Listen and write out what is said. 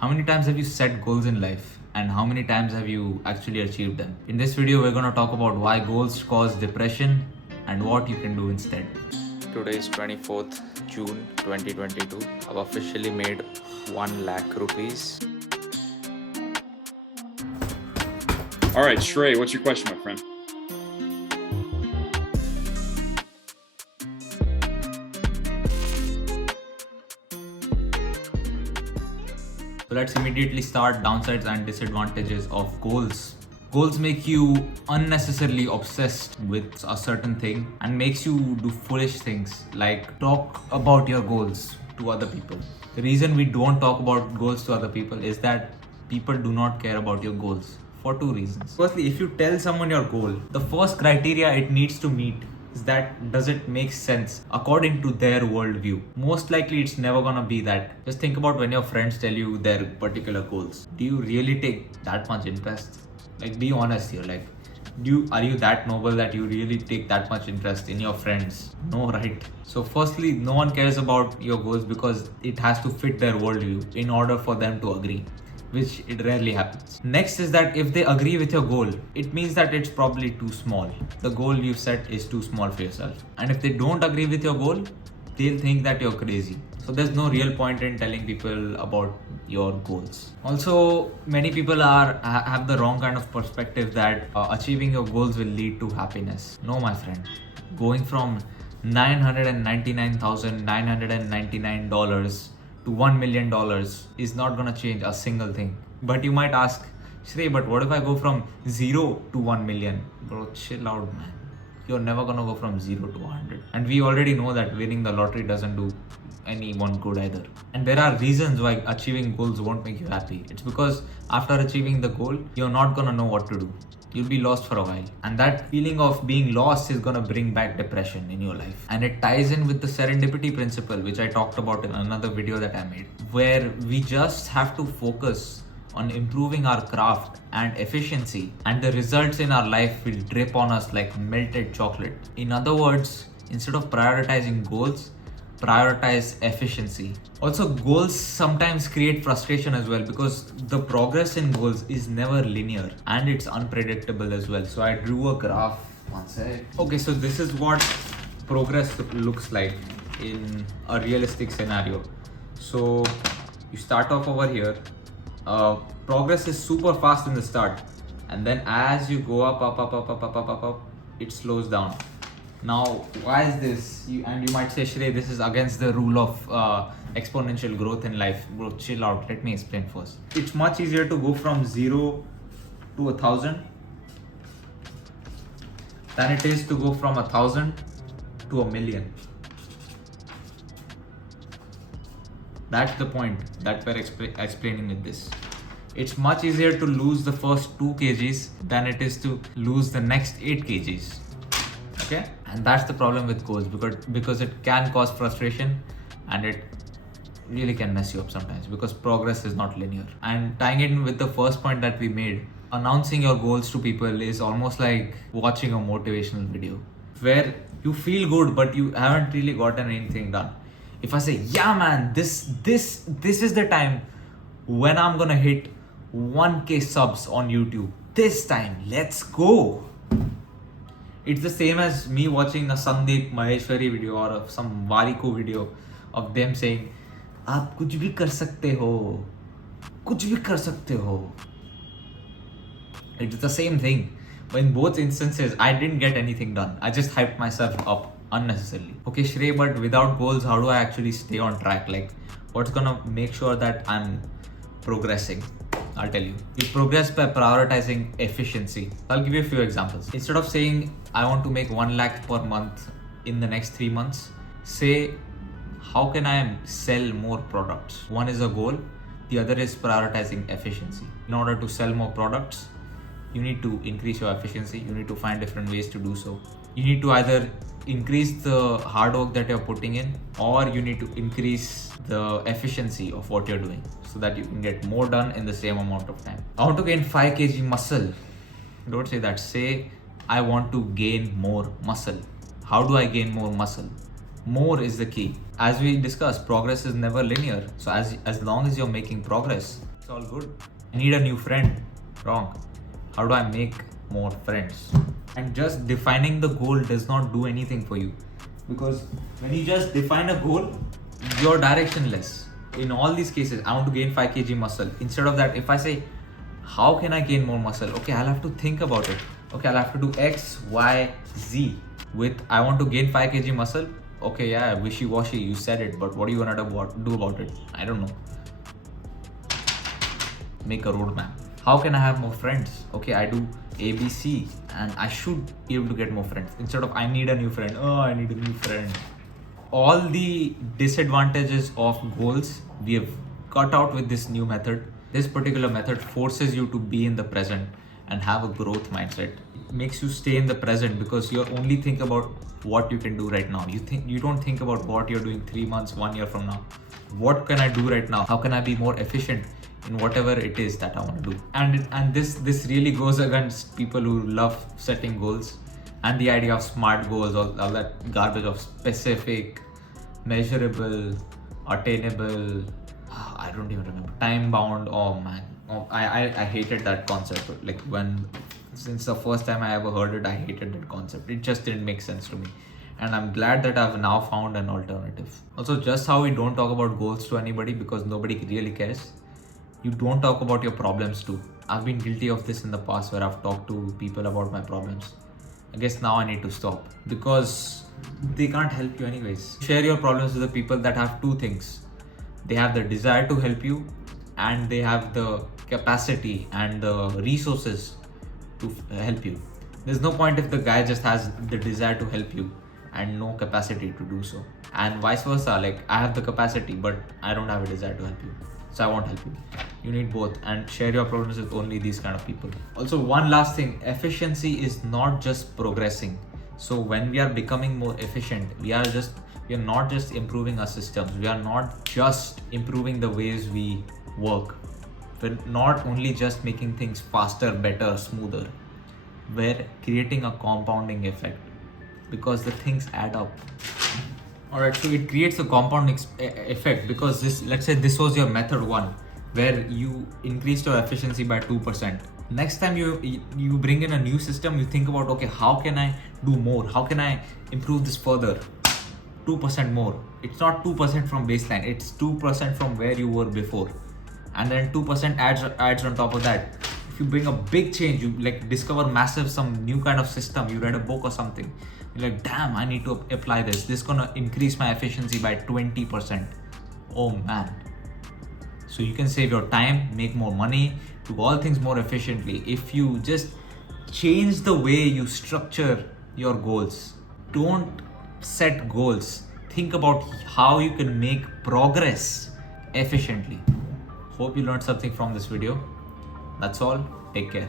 How many times have you set goals in life? And how many times have you actually achieved them? In this video, we're going to talk about why goals cause depression and what you can do instead. Today is 24th June 2022. I've officially made 1 lakh rupees. All right, Shrey, what's your question, my friend? So let's immediately start downsides and disadvantages of goals. Goals make you unnecessarily obsessed with a certain thing and makes you do foolish things like talk about your goals to other people. The reason we don't talk about goals to other people is that people do not care about your goals for two reasons. Firstly, if you tell someone your goal, the first criteria it needs to meet is that does it make sense according to their worldview? Most likely it's never gonna be that. Just think about when your friends tell you their particular goals. Do you really take that much interest? Like, be honest here. Like, are you that noble that you really take that much interest in your friends? No, right? So firstly, no one cares about your goals because it has to fit their worldview in order for them to agree, which it rarely happens. Next is that if they agree with your goal, it means that it's probably too small. The goal you've set is too small for yourself. And if they don't agree with your goal, they'll think that you're crazy. So there's no real point in telling people about your goals. Also, many people have the wrong kind of perspective that achieving your goals will lead to happiness. No, my friend. Going from $999,999 to $1 million is not gonna change a single thing. But you might ask, Shrey, but what if I go from 0 to 1 million? Bro, chill out, man. You're never gonna go from 0 to 100. And we already know that winning the lottery doesn't do anyone good either. And there are reasons why achieving goals won't make you happy. It's because after achieving the goal, you're not gonna know what to do. You'll be lost for a while. And that feeling of being lost is gonna bring back depression in your life. And it ties in with the serendipity principle, which I talked about in another video that I made, where we just have to focus on improving our craft and efficiency, and the results in our life will drip on us like melted chocolate. In other words, instead of prioritizing goals, prioritize efficiency. Also, goals sometimes create frustration as well because the progress in goals is never linear and it's unpredictable as well. So I drew a graph. One sec. Okay, so this is what progress looks like in a realistic scenario. So you start off over here. Progress is super fast in the start, and then as you go up, it slows down. Now, why is this? You might say, Shrey, this is against the rule of exponential growth in life. Bro, chill out. Let me explain first. It's much easier to go from 0 to 1,000 than it is to go from 1,000 to 1,000,000. That's the point that we're explaining with this. It's much easier to lose the first 2 kgs than it is to lose the next 8 kgs. Okay? And that's the problem with goals because it can cause frustration and it really can mess you up sometimes because progress is not linear. And tying it in with the first point that we made, announcing your goals to people is almost like watching a motivational video where you feel good but you haven't really gotten anything done. If I say, yeah man, this is the time when I'm gonna hit 1k subs on YouTube. This time, let's go. It's the same as me watching a Sandeep Maheshwari video or some Variko video of them saying, "आप कुछ भी कर सकते हो, कुछ भी कर सकते हो." It's the same thing. But in both instances, I didn't get anything done. I just hyped myself up unnecessarily. Okay, Shrey, but without goals, how do I actually stay on track? Like, what's gonna make sure that I'm progressing? I'll tell you. You progress by prioritizing efficiency. I'll give you a few examples. Instead of saying, I want to make 1 lakh per month in the next 3 months, say, how can I sell more products? One is a goal, the other is prioritizing efficiency. In order to sell more products, you need to increase your efficiency. You need to find different ways to do so. You need to either increase the hard work that you're putting in, or you need to increase the efficiency of what you're doing so that you can get more done in the same amount of time. I want to gain 5 kg muscle. Don't say that. Say, I want to gain more muscle. How do I gain more muscle? More is the key. As we discussed, progress is never linear. So as long as you're making progress, it's all good. I need a new friend. Wrong. How do I make more friends? And just defining the goal does not do anything for you. Because when you just define a goal, you're directionless. In all these cases, I want to gain 5 kg muscle. Instead of that, if I say, how can I gain more muscle? Okay, I'll have to think about it. Okay, I'll have to do X, Y, Z. With I want to gain 5 kg muscle. Okay, yeah, wishy-washy, you said it, but what are you gonna do about it? I don't know. Make a roadmap. How can I have more friends? Okay, I do A, B, C, and I should be able to get more friends. Instead of I need a new friend. Oh, I need a new friend. All the disadvantages of goals we have cut out with this new method. This particular method forces you to be in the present and have a growth mindset. It makes you stay in the present because you're only think about what you can do right now. You don't think about what you're doing 3 months, 1 year from now. What can I do right now? How can I be more efficient in whatever it is that I want to do? And this really goes against people who love setting goals and the idea of SMART goals, all that garbage of specific, measurable, attainable, I don't even remember, time bound. Oh man, I hated that concept. Like since the first time I ever heard it, I hated that concept. It just didn't make sense to me. And I'm glad that I've now found an alternative. Also, just how we don't talk about goals to anybody because nobody really cares. You don't talk about your problems too. I've been guilty of this in the past where I've talked to people about my problems. I guess now I need to stop because they can't help you anyways. Share your problems with the people that have two things. They have the desire to help you and they have the capacity and the resources to help you. There's no point if the guy just has the desire to help you and no capacity to do so. And vice versa, like I have the capacity but I don't have a desire to help you. So I won't help you. You need both and share your problems with only these kind of people. Also, one last thing, efficiency is not just progressing. So when we are becoming more efficient, we are not just improving our systems. We are not just improving the ways we work. We're not only just making things faster, better, smoother. We're creating a compounding effect because the things add up. Alright, so it creates a compound effect because let's say this was your method 1 where you increased your efficiency by 2%. Next time you bring in a new system, you think about, okay, how can I do more? How can I improve this further? 2% more. It's not 2% from baseline, it's 2% from where you were before. And then 2% adds on top of that. If you bring a big change, you like discover some new kind of system, you read a book or something. You're like, damn, I need to apply this. This is gonna increase my efficiency by 20%. Oh man. So you can save your time, make more money, do all things more efficiently if you just change the way you structure your goals. Don't set goals. Think about how you can make progress efficiently. Hope you learned something from this video. That's all. Take care.